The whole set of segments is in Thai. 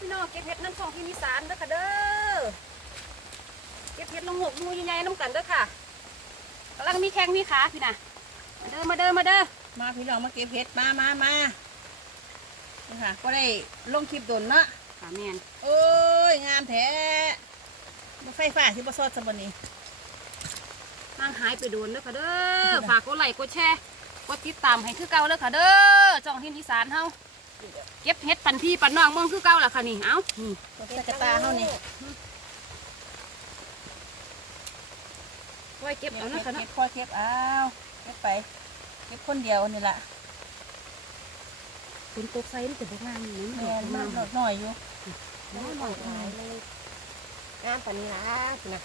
พี่น้องเก็บเห็ดน้ำทองที่มีสารเด้อค่ะเด้อเก็บเห็ดลงหกมูใหญ่ๆน้ำกันเด้อค่ะกำลังมีแข้งมีขาพี่น่ะมาเด้อมาเด้อมาเด้อมาพี่น้องมาเก็บเห็ดมามามานี่ค่ะ ก็ได้ลงคลิปโดนเนาะค่ะแม่นโอ้ยงามแท้บ่ไฟฟ้าที่บ่ซอดซะบ่นี้นั่งหายไปโดนเด้อค่ะเด้อฝากกดไลค์กดแชร์กดติดตามให้คือเก่าเด้อค่ะเด้อจ้องที่มีสารเฮา เก็บเห็ดปันพี่ปันน้องเมืองคือเก่าล่ะค่ะนี่ เอ้านี่กดใส่กระตาเฮานี่ไว้เก็บเอานะเก็คะบเนาะเก็บค่อยเก็บเอาเก็บไป เก็บคนเดียวนี่ล่ะฝนตกใส่มันจะบ่งามนี่แม่มันนดอกน้อยๆอยู่น้อยหน่อยเลยงามปานนี้ล่ะนะ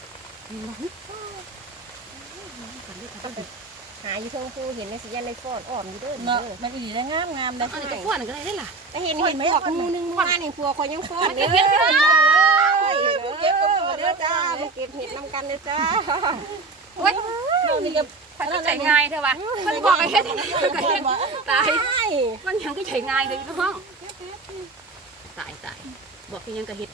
นี่บ่ฮึกันเด้อค่ะเด้อหาอยู่ทงภูเห็นในสิยันในฟอนอ่อนอยู่เด้อเนาะเด้อมันอีหลีได้งามงามๆได้อันนี้ก็ฟ้อนก็ได้เด้อล่ะแต่เห็นเห็นพวกหมูหนึงเมื่อวานนี่พวกคอยยังฟอนเก็เด้บอเห็ดพี่น้องเก็บกับหมูเด้อจ้ามาเก็บเห็ดนำกันเด้อจ้าโอ้ยเรานี่ก็มันก็ใช้ง่ายเถอะวะมันบอกไอ้เฮ็ดก็เฮ็ดตายใช่มันยังก็ใช้ง่ายเลยพี่น้องตายตายบอกพี่ยังก็เฮ็ด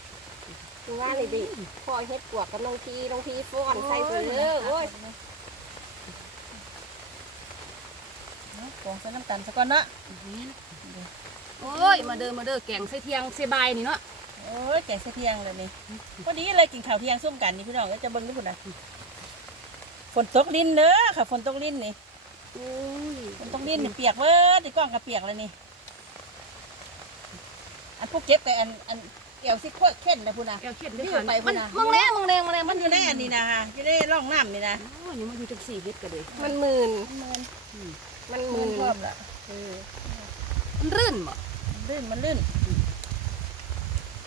คือว่านี่ดิพอเฮ็ดกวกกับน้องพีน้องพีฟ้อนใส่ไปเลยโอ้ย กองใส่น้ำกันซะก่อนเนาะโอ้ยมาเด้อมาเด้อแกงใส่เทียงใส่ใบายนี่เนาะโอ้ยแกงเสเทียงเลยนี่พอดีเลยกินข้าวเที่ยงส้มกันนี่พี่น้องก็จะเบิ่งดูพุ่นน่ะฝนตกลิ้นเด้อค่ะฝนตกลิ้นนี่โอ้ยฝนตกลิ้นนี่เปียกเบิดที่กล้องก็เปียกเลยนี่อันพวกเก็บแต่อันอันเกี่ยวสิโคตรเข้นนะพุ่นน่ะแกงเขียนด้วยยืกัดนไปมัพุ่นนน่ะมึงแน่มึงแน่มึงแน่มันอยู่ในอันนี้นะฮะอยู่ในร่องน้ำนี่นะโอ้ยยังมาอยู่จังสี่เฮ็ดกันเลยมันหมื่นมัน มันหมืมื่นนพร้อมละเออมันรื่นบ่มันลื่นมันลื่น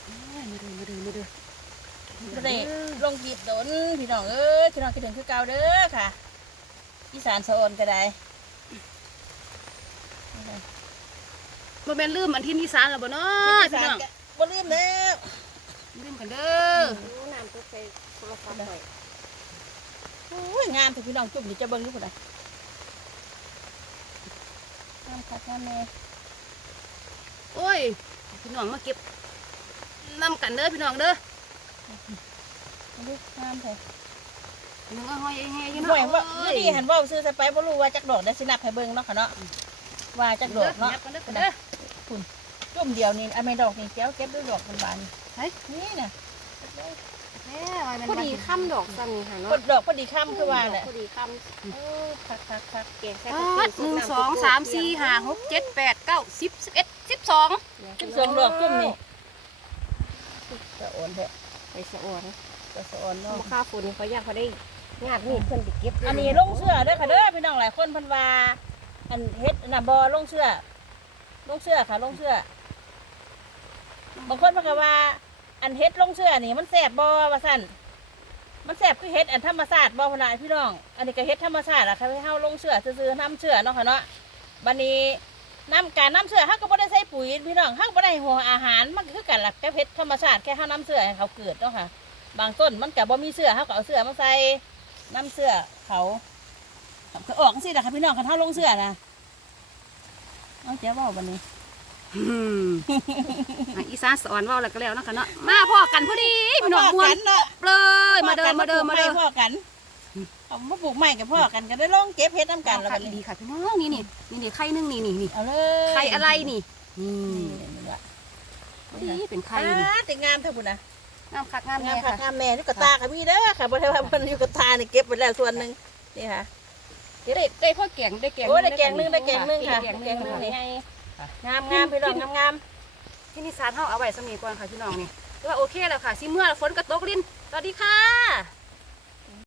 โอ้ยมาเด้อมาเด้อมาเด้อก็ได้ลงกีดโดนพี่น้องเอ้ยพี่น้องคิดถึงคือเก่าเด้อค่ะ อีสานโซนก็ได้บ่แม่นลืมอันที่มีสารแล้วบ่เนาะอีพี่สานน้องก็บ่ลืมแล้วลืมกันเด้อรู้น้ำตัวใส่โทรศัพท์หน่อยโอ้ยงามถึงพี่น้องจุ่มนี่จะเบิ่งอยู่พุ่นน่ะ งามคักงามแม่โอ้ย พี่น้องมาเก็บนำกันเด้อพี่น้องเด้อมาดูงามแท้นึงเอาห้อยแห่ๆอยู่ห่วยเนาะว่าโอ้ยนี่หันเว่าซื้อสไปบ่รู้ว่าจักดอกได้สินับให้เบิ่งเนาะค่ะเนาะว่าจักดอกเนาะยับกันเด้อกันเด้อจุ่มเดียวนี่อันไม่ดอกนี่เจ้าเก็บด้วยดอกมันบานเฮ้ยนี่น่ะ แม่ว่ามันพอดีค่ำดอกซ้ำนี่ค่ะกเนาะดดอกพอดีค่ำคือว่าแหละพอดีค่เออคักคักคักำแกงแค่ปัดหนึ่งสองสามสี่ห้าหกเจ็ดแปดเก้าสิบสิบเอ็ดสิบสองจุ่มสองดอกจุ่มนี่สะโอนแท้ไปสะออนจะสะโอนเนาะข้าฝนเขาอยากเขาได้งาดมีดเพิ่นไปเก็บอันนี้ลงเสื้อเด้อค่ะเด้อพี่น้องหลายคนเพันว่าอันเฮ็ดน่ะบ่ลงเสื้อลงเสื้อค่ะลงเสื้อบางคนเพิ่นก็ว่า อันเฮ็ดลงเสื้อนี่มันแซ่บบ่ว่าซั่นมันแซ่บคือเฮ็ดอันธรรมชาติบ่พุ่นน่ะพี่น้อง อันนี้ก็เฮ็ดธรรมชาติล่ะค่ะให้เฮาลงเสื้อซื่อๆน้ำเสื้อเนาะค่ะเนาะบัดนี้น้ำการน้ำเสื้อเฮาก็บ่ได้ใส่ปุ๋ยพี่น้องเฮาบ่ได้หัวอาหารมันก็คือกันล่ะกับเฮ็ดธรรมชาติแค่เฮาน้ำเสื้อให้เขาเกิดเนาะค่ะ บางต้นมันก็บ่มีเสื้อเฮาก็เอาเสื้อมาใส่น้ำเสื้อเขาก็ออกจังซี่ล่ะค่ะพี่น้องคันเฮาลงเสื้อนะเอาเจ้าเว้าบัดนี้ อืมอะอีสานสอนเว่าแล้วก็แล้วเนาะคะเนาะมาพ่อกันพอดีพี่น้องมวนกันเนาะเลยมาเดินมาเดินมาเดินพ่อกันเอามาปลูกใหม่กับพ่อกันก็ได้ลองเก็บเฮ็ดน้ำกันแล้วกักันนดีค่ะพี่น้องนี่นี่นี่นี่ไข่นึ่งนี่นี่นี่เอาเลยไข่อะไรนี่นี่นี่นี่ละนี่เป็นไข่อ่านี่แต่งามเท่าพุ่นนะงามคักงามงาแน่มค่ะค่ะงามแม่นี่ก็ตาค่ะพี่เด้อค่ะบ่ได้ว่าเพิ่นอยู่กับตานี่เก็บไปแล้วส่วนหนึงนี่ค่ะได้ได้พ่อแกงได้แกงโอ้ได้แกงหนึงได้แกงหนึงค่ะแกงหแกนึงงหนึ งนี่นี่งามงามพี่น้องงามงามที่นี่สารเฮาเอาไว้สมีก่อนค่ะพี่น้องนี่แต่ว่าโอเคแล้วค่ะสิเมื่อฝนก็ตกลิ้นสวัสดีค่ะ